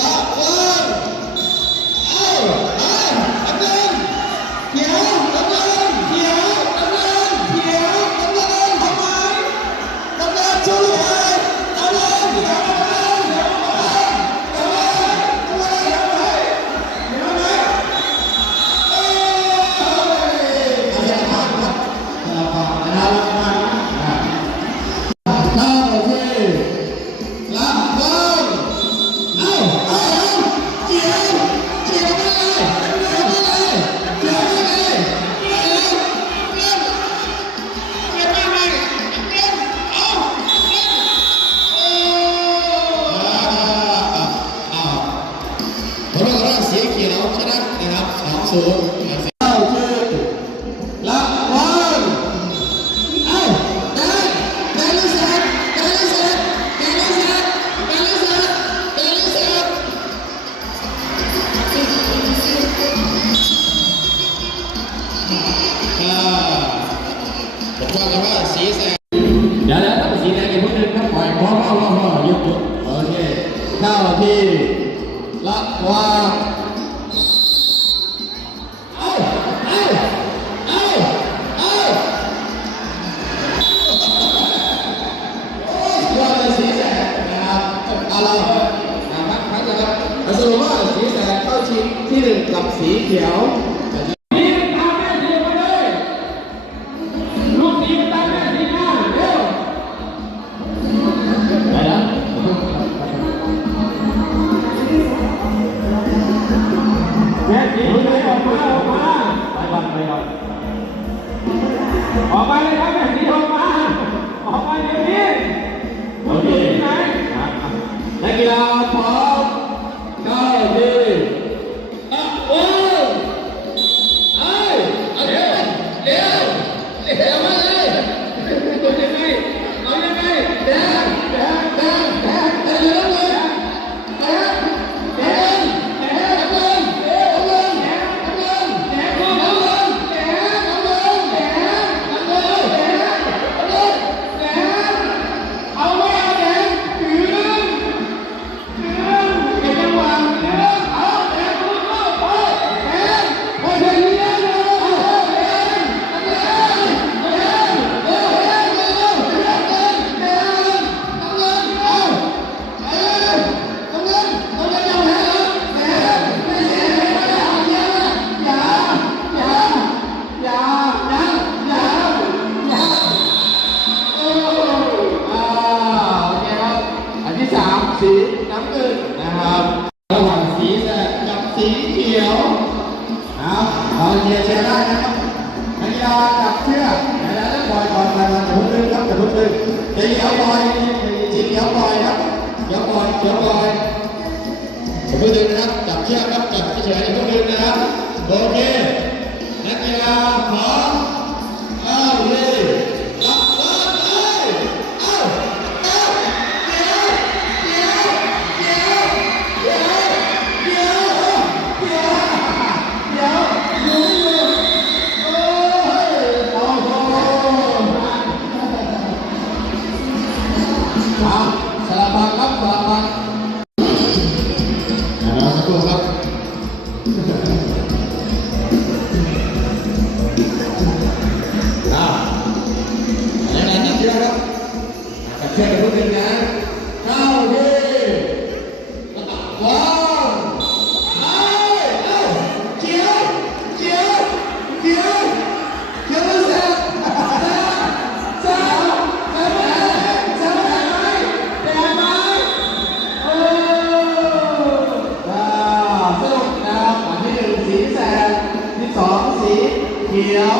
ละวันเอ้าน้ำเงินเขียวน้ำเงินเขียวน้ำเงินเขียวน้ำเงินทำไมน้ำเงินช่วยเลยเอาเลยเขียวน้ำเงินเขียวน้ำเงินเอาเลยเอาเลยเอาเลยเอาเลยเอ้ยเอาอย่างนั้นครับนะครับเข้าที่ละวันเอ้าเขียวเขียวไปเลยเขียวไปเลยเขียวไปเลยเขียวเงินเงินมาไหมเงินเอาเงินผลการสีเขียวชนะนะครับ2-0เข้าที่ละวันเอ้าแดงลิซ่าแดงลิซ่าแดงลิซ่าแดงลิซ่าแดงลิซ่าผมว่ากันว่าสีแสงเดี๋ยวต้องสีแดงอีกคนนึงครับปล่อยพอหยุดโอเคเข้าที่ละวันเอ้าว่าเป็นสีแสงนะครับอะไรพักนะครับสรุปว่าสีแสงเข้าชิงที่1กับสีเขียวนี่ตามแม่สีมาเลยลูกสีตามแม่สีมาเร็วไปนะแม่สีเลยออกมาไปก่อนออกมาเลยครับแม่สีออกมาเดี๋ยวนี้โอเคไหนนักกีฬาพร้อมเข้าที่โอ้เร็วมาเลยตัวยังไงเอายังไงแดงสีน้ำเงินนะครับระหว่างสีแดงกับสีเขียวเราเชียร์ได้นะครับนักกีฬาจับเชือกแล้วปล่อยก่อนอย่าเพิ่งดึงครับอย่าเพิ่งดึงสีเขียวปล่อยครับเขียวปล่อยอย่าเพิ่งดึงนะครับจับเชือกครับจับเฉยๆอย่าเพิ่งดึงนะครับโอเคนักกีฬาพร้อมเอาเลยสลับบังครับสักครู่ครับยังไงจับเชือกครับจับเชือกกันทุกคนนะเข้าที่ว้าวเขียวเขียวแซ่สรุปนะครับอันที่1สีแสดที่2สีเขียว